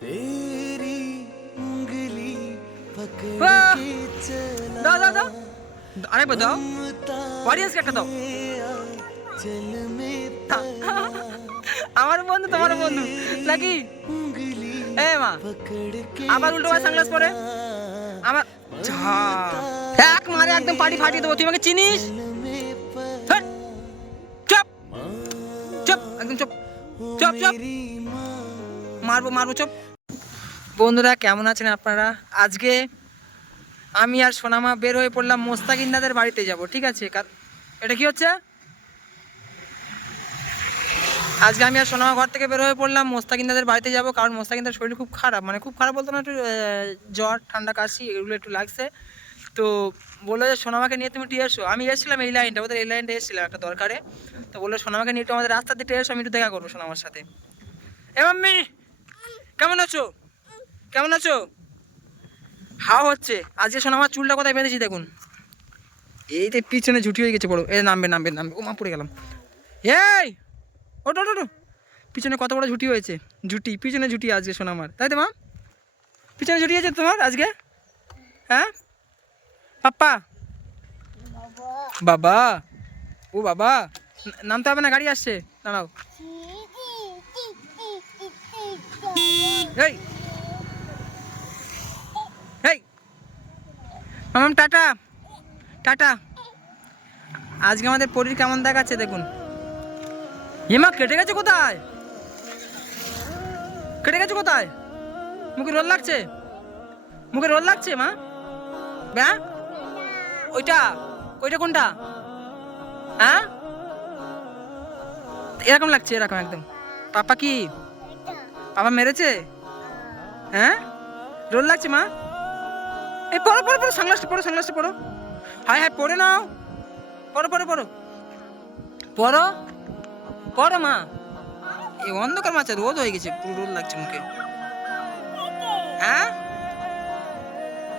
तेरी उंगली पकड़ के चला দাও দাও দাও আরেকবার দাও অডিয়েন্সকে একটা দাও चल में আমার বন্ধু তোমার বন্ধু নাকি उंगली এ মা पकड़ के আবার উল্টো ভাবে সানগ্লাস পরে আমার ঝা এক মারে একদম পাটি ফাটিয়ে দেবো তুই আমাকে চিনিস হ্যাট! চুপ চুপ একদম চুপ চুপ চুপ মারবো মারবো চুপ। বন্ধুরা কেমন আছেন আপনারা? আজকে আমি আর সোনামা বের হয়ে পড়লাম মোস্তাকিন্দাদের বাড়িতে যাব, ঠিক আছে? এটা কি হচ্ছে? আজকে আমি আর সোনামা ঘর থেকে বের হয়ে পড়লাম মোস্তাকিন্দাদের বাড়িতে যাব, কারণ মোস্তাকিন্দার শরীর খুব খারাপ, মানে খুব খারাপ বলতো না, একটু জ্বর ঠান্ডা কাশি এগুলো একটু লাগছে। তো বললো যে সোনামাকে নিয়ে তুমি একটু এসো। আমি এসেছিলাম এই লাইনটা, ওদের এই লাইনটা এসেছিলাম একটা দরকারে। তো বললো সোনামাকে নিয়ে একটু আমাদের রাস্তা দিতে এসো, আমি একটু দেখা করবো সোনামার সাথে। এ মাম্মি কেমন আছো? কেমন আছো? হাওয়া হচ্ছে। আজকে সোনামার চুলটা কোথায় বেঁধেছি দেখুন, এইতে পিছনে ঝুটি হয়ে গেছে বড়। এ নামবে নামবে নামবে, ও মা পড়ে গেলাম। এই ওটো ওটো পিছনে কত বড় ঝুটি হয়েছে, ঝুটি পিছনে ঝুটি আজকে সোনামার, তাই তো মা? পিছনে ঝুটি হয়েছে তোমার আজকে? হ্যাঁ পাপ্পা বাবা, ও বাবা নামতে হবে না, গাড়ি আসছে, দাঁড়াও। এই এই মামাম টাটা টাটা। আজকে আমাদের পরীর কেমন দেখাচ্ছে দেখুন। হিমা কেটে গেছে কোথায়? কেটে গেছে কোথায়? মুখে রোল লাগছে, মুখে রোল লাগছে মা? হ্যাঁ ওইটা ওইটা কোনটা? হ্যাঁ এরকম লাগছে, এরকম একদম। পাপা কি পাপা মেরেছে? হ্যাঁ রোল লাগছে মা? এই পড়ো পড়ো পড়ো, সানগ্লাসটা পড়ো, সানগ্লাসটা পড়ো। হায় হায় পড়ে নাও, পড়ো পড়ো পড়ো পড়ো পড়ো মা। এই অন্ধকার মাছে রোদ হয়ে গেছে, পুরো রোদ লাগছে মুখে। হ্যাঁ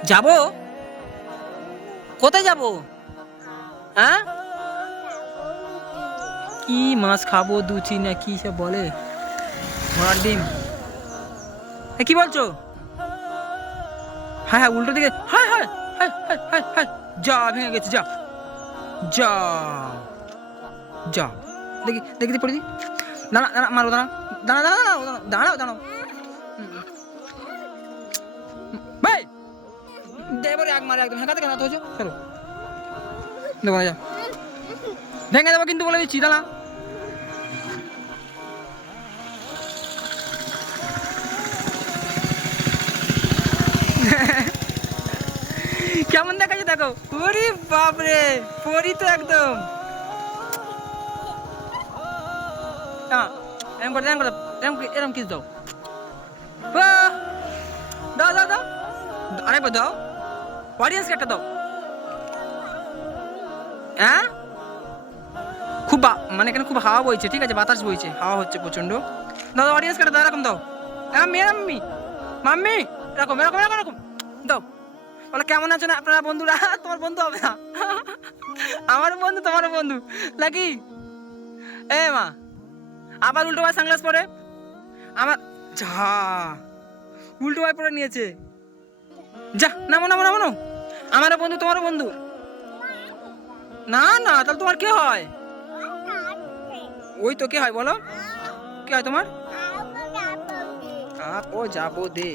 যাবো কোথায় যাবো? হ্যাঁ কি মাছ খাবো, দুচি না কি সব বলে, ঘোড়ার ডিম। কি বলছো? হ্যাঁ হ্যাঁ উল্টো দিকে, হায় হায় হায় হায় হায় হায়, যা ভেঙে গেছে, যা যা যা। দেখি দেখি দেখি পড়ে দি, দাঁড়া দাঁড়া মারো, দাঁড়া দাঁড়া দাঁড়া দাঁড়াও দাঁড়াও দাঁড়াও। ভাই এবারে এক মারে একদম হেঁকাতে কেন হয়েছো, চলো দেবো যা, ভেঙে দেবো কিন্তু বলে দিচ্ছি, দাঁড়া। কেমন দেখাচ্ছে দেখো, ওরে বাপরে পরি তো একদম। এরকম করে এরকম করে এরকম কিছু দাও, দাও দাও দাও আরেকবার দাও, অডিয়েন্সকে একটা দাও। হ্যাঁ খুব মানে এখানে খুব হাওয়া বইছে, ঠিক আছে, বাতাস বইছে, হাওয়া হচ্ছে প্রচন্ড। দাও অডিয়েন্সকে একটা দাও, এরকম দাও। মাম্মি মাম্মি এরকম এরকম এরকম এরকম দাও। বলে কেমন আছো না আপনারা বন্ধুরা? তোমার বন্ধু হবে না, আমার বন্ধু তোমার বন্ধু নাকি? এ মা আবার উল্টো ভাই সানগ্লাস পরে আমার যা উল্টো ভাই পরে নিয়েছে, যা নামো নামো নামো নামো। আমারও বন্ধু তোমারও বন্ধু না? না তাহলে তোমার কে হয়? ওই তো কে হয় বলো, কে হয় তোমার? ও যাবো দে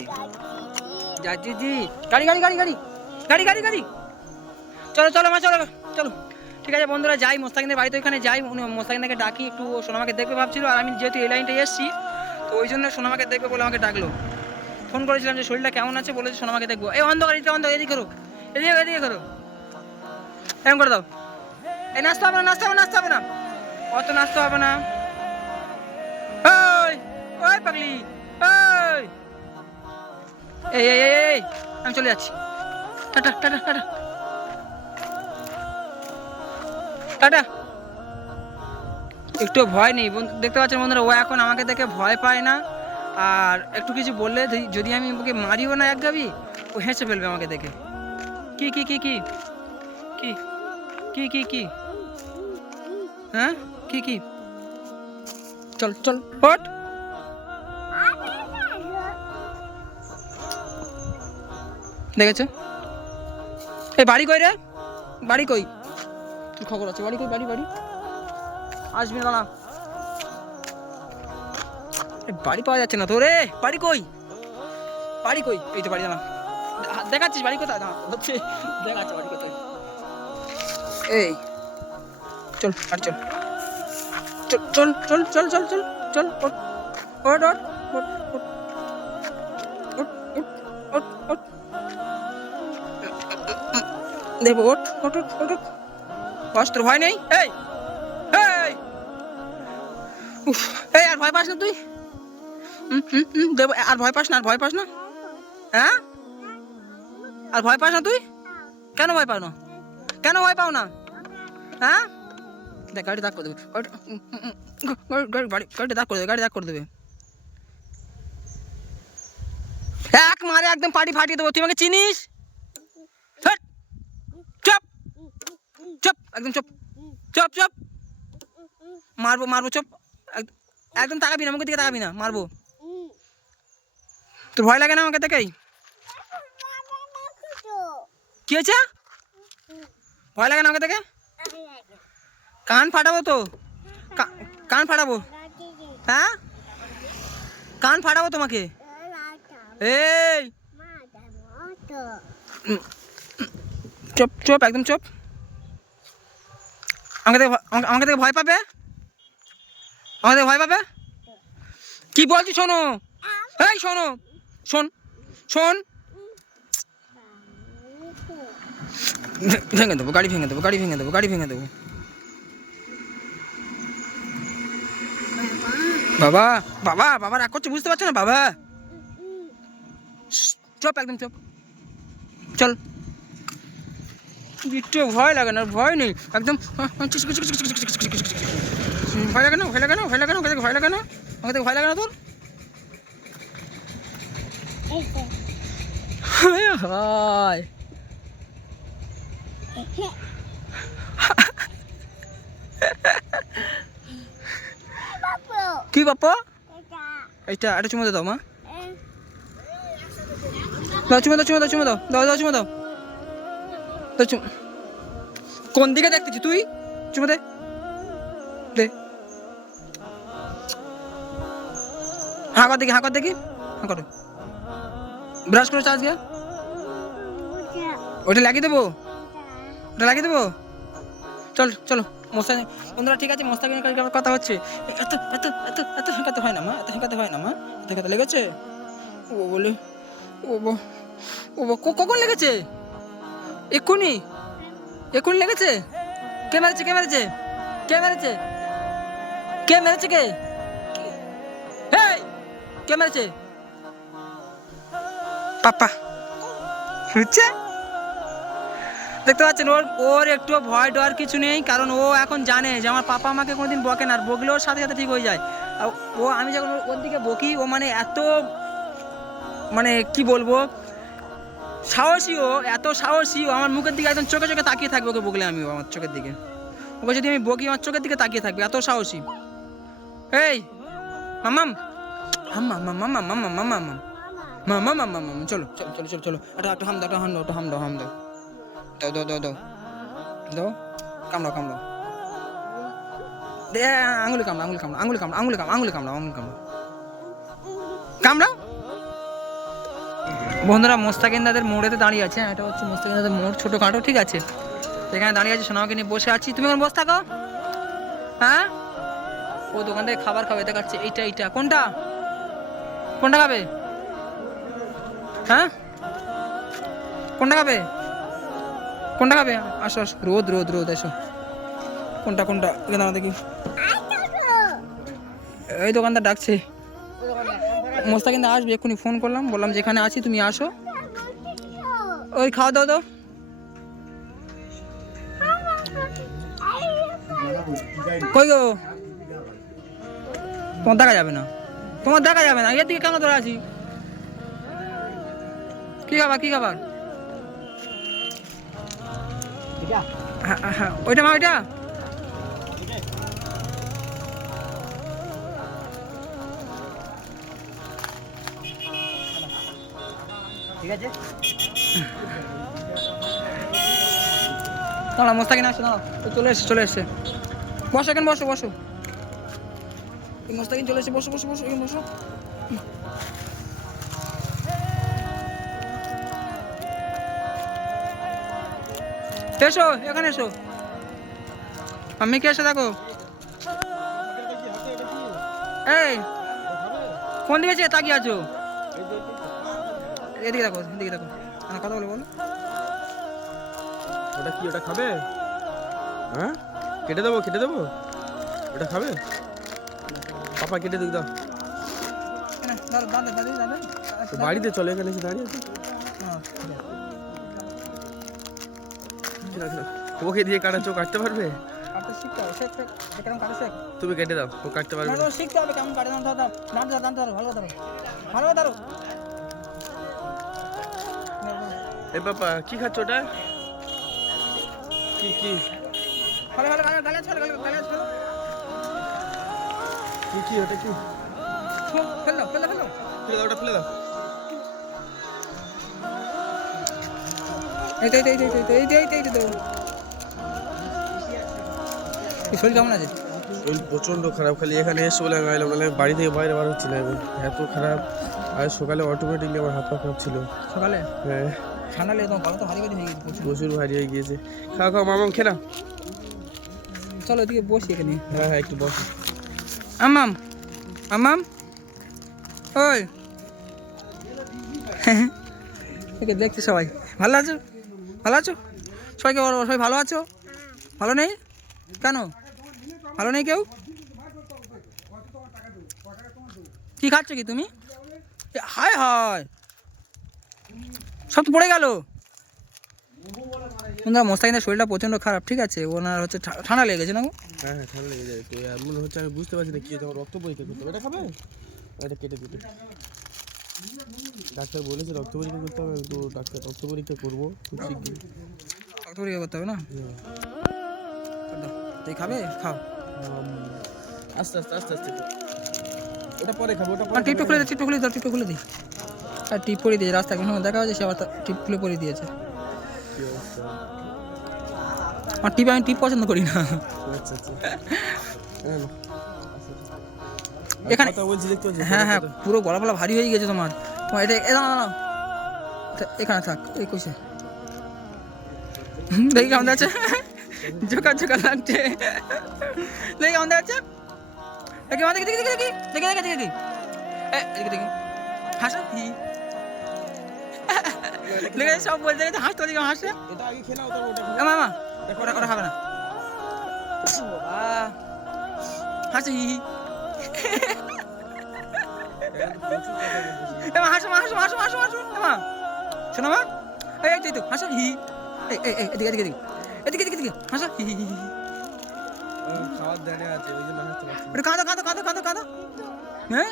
যা জি জি, গাড়ি গাড়ি গাড়ি গাড়ি গাড়ি গাড়ি গাড়ি, চলো চলো মা চলো চলো। ঠিক আছে বন্ধুরা যাই মোস্তাকিনের বাড়িতে, ওইখানে যাই, মোস্তাকিনকে ডাকি, একটু সোনামাকে দেখবে ভাবছিল, আর আমি যেহেতু এই লাইনটা এসেছি তো ওই জন্য সোনামাকে দেখবে বলে আমাকে ডাকলো। ফোন করেছিলাম যে শরীরটা কেমন আছে, বলেছে সোনামাকে দেখবো। এই অন্ধকার এটা অন্ধকার, এদিকে করো এদিকে এদিকে করো, এরকম করে দাও। এই নাচতে হবে না নাচতে হবে নাচতে হবে না, অত নাচতে হবে না। ওই ওই পাগলি ওই, এই এই এই আমি চলে যাচ্ছি, টাটা টাটা টাটা টাটা। একটু ভয় নেই, দেখতে পাচ্ছেন বন্ধুরা, ও এখন আমাকে দেখে ভয় পায় না, আর একটু কিছু বললে যদি আমি ওকে মারিও না এক গাবি, ও হেসে ফেলবে আমাকে দেখে। কি কি কি কি কি কি কি কি হ্যাঁ কি কি, চল চল ওঠ। দেখেছো? এই বাড়ি কই রে? বাড়ি কই? কি খবর আছে? বাড়ি কই? বাড়ি বাড়ি আসবি না, দাঁড়া। বাড়ি পাওয়া যাচ্ছে না তো রে। বাড়ি কই? বাড়ি কই? এই তো বাড়ি, দাঁড়া। দেখাচ্ছিস বাড়ি কোথায়? দাঁড়া, হচ্ছে দেখাচ্ছে বাড়ি কোথায়। এই চল আর চল চল চল চল চল চল চল ওঠ ওঠ ওঠ ওঠ ওঠ ওঠ ওঠ। দেখবো, ওঠ ওঠ ওঠ ওঠ। বস, তোর ভয় নেই? এই এই উফ, এই আর ভয় পাস না তুই? দেবো, আর ভয় পাস না? আর ভয় পাস না? হ্যাঁ, আর ভয় পাস না তুই? কেন ভয় পাও না? কেন ভয় পাও না? হ্যাঁ, দেখ গাড়ি দাগ করে দেবে, গাড়ি দাগ করে দেবে, গাড়ি দাগ করে দেবে। এক মারে একদম পাটি ফাটিয়ে দেবো। তুই আমাকে চিনিস? চপ চপ, একদম চপ চপ চপ। মারবো মারবো, চপ। একদম তাকাবি না, আমাকে দিকে তাকাবি না, মারবো। তোর ভয় লাগে না আমাকে দেখেই? কি হয়েছে? ভয় লাগে না আমাকে দেখে? কান ফাটাবো তো, কান ফাটাবো। হ্যাঁ, কান ফাটাবো তোমাকে। এই চুপ চুপ, একদম চুপ। আমাকে দেখে ভয় পাবে? আমাকে দেখে ভয় পাবে? কি বলছি শোনো, এই শোনো, শোন শোন। ভেঙে দেবো, গাড়ি ভেঙে দেবো, গাড়ি ভেঙে দেবো, গাড়ি ভেঙে দেবো। বাবা বাবা বাবা রাগ করছে, বুঝতে পারছো না? বাবা চুপ, একদম চুপ। চল, একটু ভয় লাগে না? ভয় নেই একদম। ভয় লাগে না? ভয় লাগে না? ভয় লাগে না? ভয় লাগে না? আমাকে ভয় লাগে না তোর? হায় কি বাপ্পা? এইটা একটা চুমো দাও মা। দাও চুমো দাও, চুমো দাও, চুমো দাও, দাও দাও, চুমো দাও। কোন দিকে দেখতেছি তুই? চুমো দে, দে। হাঁ কর দেখি, হাঁ কর দেখি, হাঁ করো। ব্রাশ করে চার্জ গিয়া ওটা লাগিয়ে দেবো, ওটা লাগিয়ে দেবো। চল চলো মশা। বন্ধুরা ঠিক আছে, মশা কিনে কালকে কথা হচ্ছে। এত এত এত এত হেঁকাতে হয় না মা, এত হেঁকাতে হয় না মা। এত হেঁকাতে লেগেছে? ও বলে ও ও কখন লেগেছে? এক্ষুনি? এক্ষুনি লেগেছে? কে মেরেছে? কে মেরেছে? কে মেরেছে? কে মেরেছে? কে এই কে মেরেছে? পাপা বুঝছে? দেখতে পাচ্ছেন, ওর একটু ভয় ডর কিছু নেই, কারণ ও এখন জানে যে আমার পাপা আমাকে কোনোদিন বকে না, আর বকলে ওর সাথে সাথে ঠিক হয়ে যায়। ও আমি যখন ওর দিকে বকি, ও মানে এত, মানে কি বলবো, সাহসী। ও এত সাহসী, ও আমার মুখের দিকে একদম চোখে চোখে তাকিয়ে থাকবে। ওকে বকলে আমি, আমার চোখের দিকে, ওকে যদি আমি বকি আমার চোখের দিকে তাকিয়ে থাকবে, এত সাহসী। এই মাম্মাম, হাম্মা মাম্মা মাম্মা মাম্মা মাম্মা মাম্মা মাম্মা মাম্মা, চলো চলো চলো চলো চলো, একটা হাম দাও, একটা হাম দাও, একটা হাম দাও, হাম দাও, দাও দাও দাও দাও দাও। কামড়াও কামড়াও, দে আঙুলে কামড়া, আঙুলে কামড়া, আঙুলে কামড়া, আঙুলে কামড়া, আঙুলে কামড়া, আঙুলে কামড়া, কামড়াও। বন্ধুরা মোস্তাকিন্দাদের মোড়েতে দাঁড়িয়ে আছে। এটা হচ্ছে মোস্তাকিন্দাদের মোড়, ছোটোখাটো, ঠিক আছে? এখানে দাঁড়িয়ে আছে, সোনামাকে নিয়ে বসে আছি। তুমি এখন বসে থাকো। হ্যাঁ, ও দোকান থেকে খাবার খাবে দেখাচ্ছে। এইটা এইটা কোনটা? কোনটা খাবে? হ্যাঁ, কোনটা খাবে? কোনটা খাবে? আসো আসো, রোদ রোদ রোদ, এসো। কোনটা কোনটা? এখানে দেখি, এই দোকানদার ডাকছে। মোস্তাকিন্দা আসবে এক্ষুনি, ফোন করলাম, বললাম যেখানে আছি তুমি আসো। ওই খাওয়া দাও দাও। কই গো? তোমার দেখা যাবে না, তোমার দেখা যাবে না। এর দিকে কেন ধরে আছি? কি খাবার? কি খাবার? হ্যাঁ হ্যাঁ, ওইটা মা, ওইটা। ঠিক আছে। দাঁড়া মোস্তাকিন আসছে, দাঁড়া চলে এসছে বসো এখানে, বসো এই মোস্তাকিন চলে এসছে, বসো এখানে বসো। এসো এখানে এসো, আমি কে এসে দেখো। এই কোন দিকে চেয়ে তাকিয়ে আছো? এদিকে দেখো কথা বলে বলো। ওটা কি, ওটা খাবে? হ্যাঁ কেটে দেবো ওটা খাবে? পাপা কেটে দিক দাও। তো বাড়িতে চলে, এখানে এসে দাঁড়িয়ে আছে। ওকে দিয়ে কাটাচ্ছ, কাটতে পারবে? তুমি কেটে দাও, ও কাটতে পারবে না। শিখতে হবে কেমন কাটে, ভালো ধরো। এ পাপা কি খাচ্ছ ওটা? কি ভালো ওটা কি? ফেল দাও ফেলে দাও, ওটা ফেলে দাও। এই শরীর কেমন আছে? শরীর প্রচন্ড খারাপ, খালি এখানে এসে বলে আমি আইলাম, নাহলে বাড়ি থেকে বাইরে বার হচ্ছি না এখন, এত খারাপ। আর সকালে অটোমেটিকলি আমার হাত পা খারাপ ছিল। সকালে? হ্যাঁ ঠান্ডা লেগে তোমার গলা তো ভারী হয়ে গেছে, প্রচুর ভারী হয়ে গিয়েছে। খাও মামাম খেলা। চলো এদিকে বসি এখানে। হ্যাঁ একটু বসো। আম্মাম ওই একে দেখতে সবাই ভালো আছো? সবাইকে বলো, সবাই ভালো আছো? ভালো নেই কেন? ভালো নেই কেউ? কি খাচ্ছ কি তুমি? হায় সব তো পড়ে গেল। মোস্তাকিনের শরীরটা প্রচন্ড খারাপ, ঠিক আছে? ওনার হচ্ছে ঠান্ডা লেগেছে না? হ্যাঁ ঠান্ডা লেগে যায় তো, এমন হচ্ছে আমি বুঝতে পারছি না কি হচ্ছে। আমার রক্ত পরীক্ষা করতে হবে, এটা খাবে? এটা কেটে দিতে ডাক্তার বলেছে রক্ত পরীক্ষা করতে হবে, তো ডাক্তার রক্ত পরীক্ষা করবো খুব শিগগিরই। রক্ত পরীক্ষা করতে হবে না? তুই খাবে? খাও আস্তে ওটা পরে খাবো। ওটা টিপটা খুলে দিই আর টিপ পরিয়ে দিয়েছে রাস্তায়, দেখা হচ্ছে সে আবার টিপ খুলে পরিয়ে দিয়েছে। আর টিপ আমি পছন্দ করি না। এখানে হ্যাঁ পুরো গলা ফলা ভারী হয়ে গেছে তোমার। এটা এখানে থাক, এই কইছে দেখি কেমন আছে, ঝোকা লাগছে, দেখি কেমন আছে। দেখি হাসো সব বলতে হাসতে হাসে। মামা ওটা খাবে না, হাসি শোনো মা, এই তো হাসো হি, এদিকে হাসো হি। খাওয়ার দাঁড়িয়ে আছে ওই জন্য হাসতে পারছি। কাঁদো হ্যাঁ?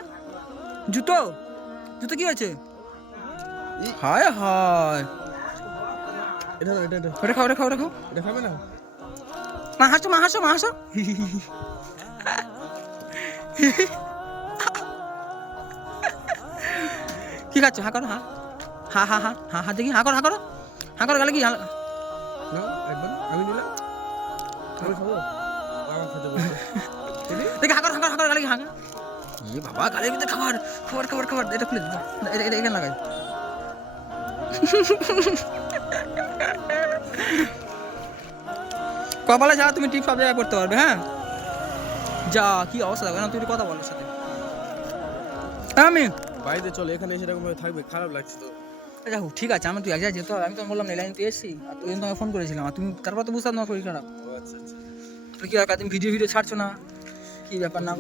জুতো কি হয়েছে? হায় এটা খাও। এটা খাবে না? মা হাসো কি খাচ্ছ? হা করো, হা দেখি, হা করো গালে কি না একবার আমি নিলাম, আমি খাবো, আমার খেতে বলবো। দেখি হা করো গালে কি, হা ইয়ে বাবা, গালের ভিতরে খাবার। এটা খুলে দিত, এটা এখানে লাগাই। কপালে যা তুমি টিপ সব জায়গায় করতে পারবে। হ্যাঁ যা কি অবস্থা দেখো না, তুমি কথা বলার সাথে। আমি বাড়িতে চলে, এখানে এসে এরকম ভাবে থাকবে, খারাপ লাগছে তো। যাই হোক ঠিক আছে, আমি তুই এক জায়গায় যেতে হবে, আমি তো বললাম না লাইন তুই এসছি, আর তুই তোমাকে ফোন করেছিলাম, আর তুমি তারপর তো বুঝতাম তোমার শরীর খারাপ। আচ্ছা কি দরকার, তুমি ভিডিও ছাড়ছো না, কি ব্যাপার না?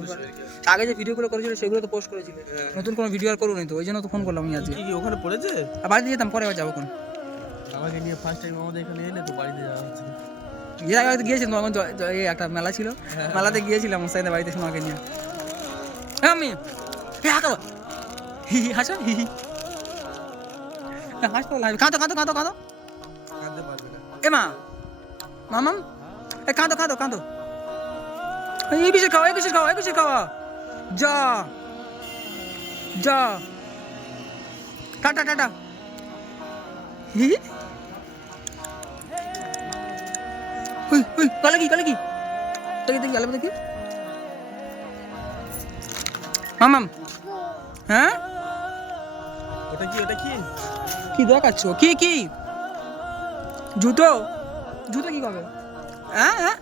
আগে যে ভিডিওগুলো করেছিল সেগুলো তো পোস্ট করেছিলে, নতুন কোনো ভিডিও আর করো নি তো, ওই জন্য তো ফোন করলাম আমি আজকে। কি ওখানে পড়েছে? আর বাড়িতে যেতাম, পরে আবার যাবো কোন। আমাকে নিয়ে ফার্স্ট টাইম আমাদের এখানে এলে তো বাড়িতে যাওয়া হচ্ছে। এর আগে গিয়েছিলাম তখন, এই একটা মেলা ছিল, মেলাতে গিয়েছিলাম মোস্তাকিনের বাড়িতে আমাকে নিয়ে। হ্যাঁ আমি হাসো হাসতো, কাঁদো কাঁদতে পারবে না। এ মামাম এ কাঁদো এই কিসের খাওয়া যা টাটা কালে কি দেখি দেখি আলো দেখি মামাম। হ্যাঁ ওটা কি কি দেখাচ্ছ? কি জুতো কি কবে? হ্যাঁ হ্যাঁ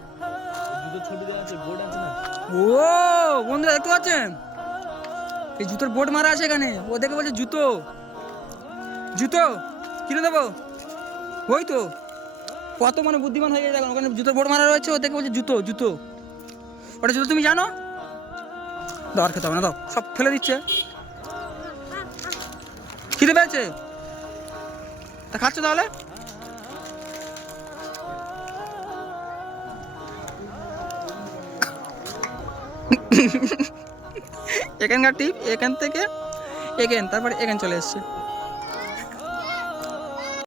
জুতো ছবি দেওয়া আছে, বোর্ড আছে না? ও বন্ধুরা দেখতে পাচ্ছেন এই জুতোর বোর্ড মারা আছে এখানে। ও দেখে বলছে জুতো কিনে দেবো। ওই তো কত মানে বুদ্ধিমান হয়ে গেছে এখন, ওখানে জুতোর বোর্ড মারা রয়েছে। ও দেখে বলছে জুতো ওটা জুতো তুমি জানো? দাও খেতে হবে না, দাও সব ফেলে দিচ্ছে। খিদে পেয়েছে তা খাচ্ছ তাহলে? এখানকার টিপ এখান থেকে তারপরে এখানে চলে এসছে।